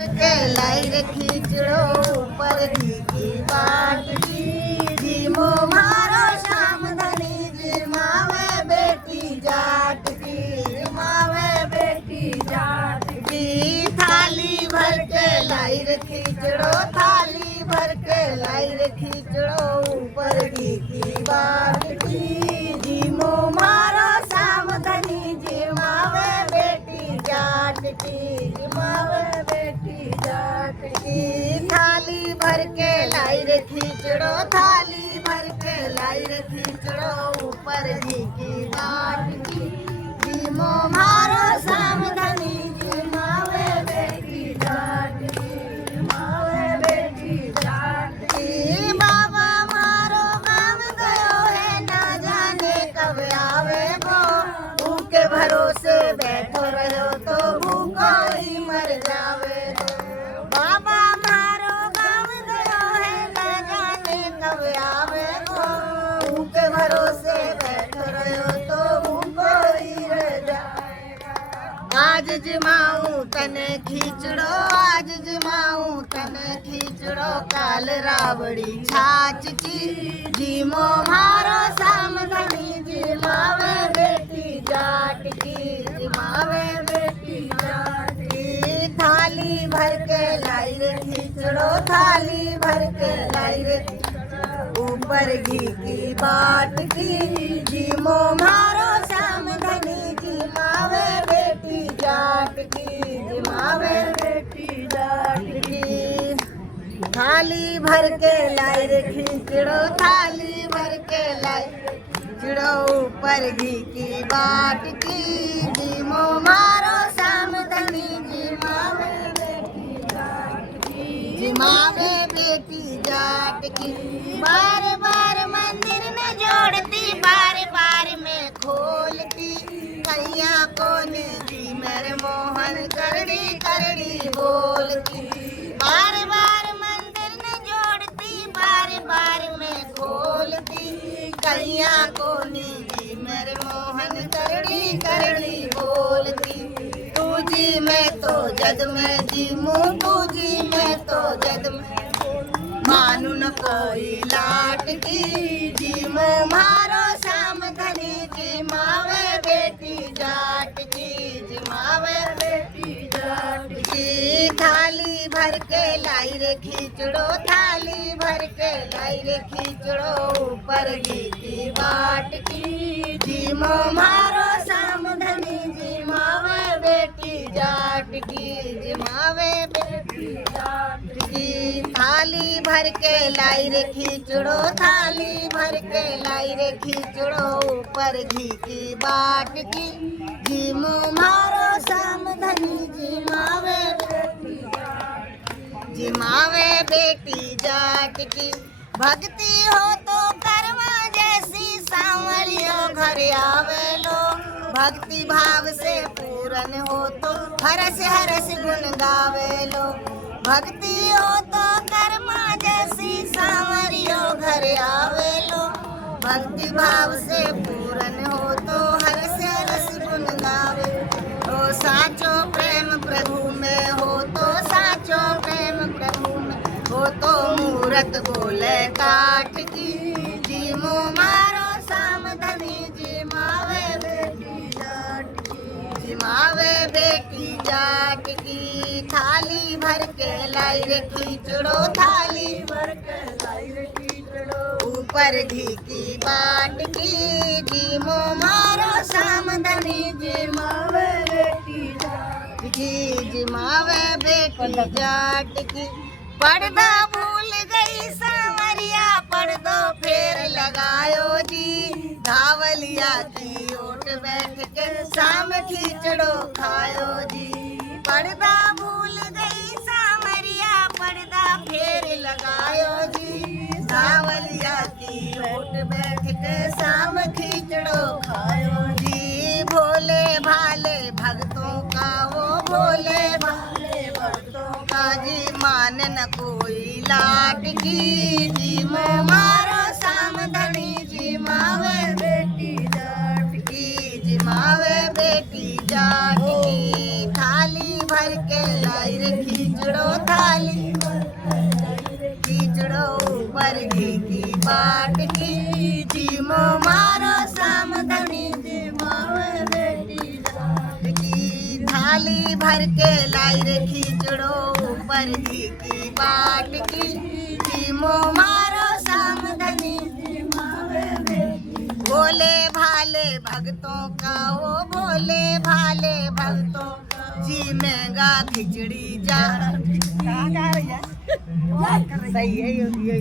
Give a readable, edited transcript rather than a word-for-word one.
के लाई रे खींचड़ो ऊपर घी की बाटली, जीमो मारो श्याम धनी जिमावे बेटी जाट की, जिमावे बेटी जाट की। थाली भर के लाई रे खींचड़ो, थाली भर के लाई रे खींचड़ो ऊपर घी की बाटली, जीमो मारो श्याम धनी जिमावे बेटी जाट की, जिमावे बेटी जाट की। थाली भर के लाई रे खींचड़ो, थाली भर के लाई रे खींचड़ो ऊपर घी की बाटली, जीमो मारो श्याम धनी जिमावे बेटी जाट की, जिमावे बेटी जाट की। बाबा मारो काम गयो है ना जाने कब आवे वो, भूखे भरोसे बैठो रहो तो भूखो ही मर जावे गो। बाबा मारो काम गयो है ना जाने कब आवे वो, भूखे भरोसे बैठो रहो तो भूखो ही रह जाएगा। आज जिमाऊं तने खींचड़ो, आज जिमाऊं तने खींचड़ो, काल रावड़ी छाछ की, जीमो मारो श्याम धनी जिमावे बेटी जाट की, जिमावे बेटी जाट की। थाली भर के लाई रे खींचड़ो, थाली भर के लाई रे ऊपर घी की बाट की, जीमो मारो श्याम धनी जिमावे बेटी जाट की, जिमावे बेटी जाट की। थाली भर के लाई रे खींचड़ो, थाली भर के लाई खींचड़ो ऊपर घी की बाट की, जीमो मारो श्याम धनी जिमावे बेटी जाट की, जिमावे बेटी जाट की। बार बार मंदिर न जोड़ती, बार बार में खोलती, कैया को जी मेरे मोहन करड़ी करड़ी बोलती। बार बार मंदिर न जोड़ती, बार बार में खोलती, कैया को जी मेरे मोहन करड़ी करड़ी बोलती। तू जी मैं तो जद में जीमू, तू जी मैं तो जद में मानू न कोई लाट की, जीमो मारो श्याम धनी जिमावे बेटी जाट की, जिमावे बेटी जाट की। थाली भर के लाई रे खींचड़ो, थाली भर के लाई रे खींचड़ो ऊपर घी की बाट की, जीमो मारो श्याम धनी जिमावे बेटी जाट की, जिमावे बेटी जाट की। थाली भर के लाई रे खींचड़ो, थाली भर के लाई रे खींचड़ो ऊपर घी की बाट की, जीमो मारो श्याम धनी जिमावे बेटी जाट, जिमावे बेटी जाट की। भक्ति हो तो करवा जैसी सांवरियों घर आवे लो, भक्ति भाव से पूरन हो तो हरस हरस गुण गावे लो। भक्ति हो तो कर्मा जैसी सांवरियों घर आवे लो, भक्ति भाव से पूरन हो तो हरस हरस गुण गावे। ओ साचो प्रेम प्रभु में हो तो, साचो प्रेम प्रभु में हो तो मूरत बोले काठ की, जीमो मारो श्याम धनी जिमावे बेटी जाट की, जिमावे बेटी जाट की। थाली भर के लाई रे खींचड़ो, थाली भर के लाई रे खींचड़ो ऊपर घी की बाट की, जीमो मारो श्याम धनी जिमावे बेटी जाट की, जिमावे बेटी जाट की। पर्दा भूल गई सांवरिया, पर्दो फेर लगायो जी, धावलिया की ओट बैठ के शाम खींचड़ो खायो जी। पर्दा भूल गई सांवरिया, पर्दा फेर लगायो जी, धावलिया की ओट बैठ के शाम खींचड़ो खायो जी। भोले भाले भक्तों का वो, भोले भाले भक्तों का जी, मान न कोई लाट की, जीमो मारो श्याम धनी जिमावे बेटी जाट की, जिमावे बेटी जाट की। थाली भर के लाई रे खींचड़ो थाली, खींचड़ो ऊपर घी की बाट की, जीमो मारो सामधनी जिमावे बेटी जाट की। थाली भर के लाई रे खींचड़ो ऊपर घी की बाट की, जीमो मारो सामधनी जिमावे बेटी। भोले भाले भक्तों का वो भोले भाले भक्तों जी महंगा खिचड़ी जा। कहाँ जा रही है? सही है ये।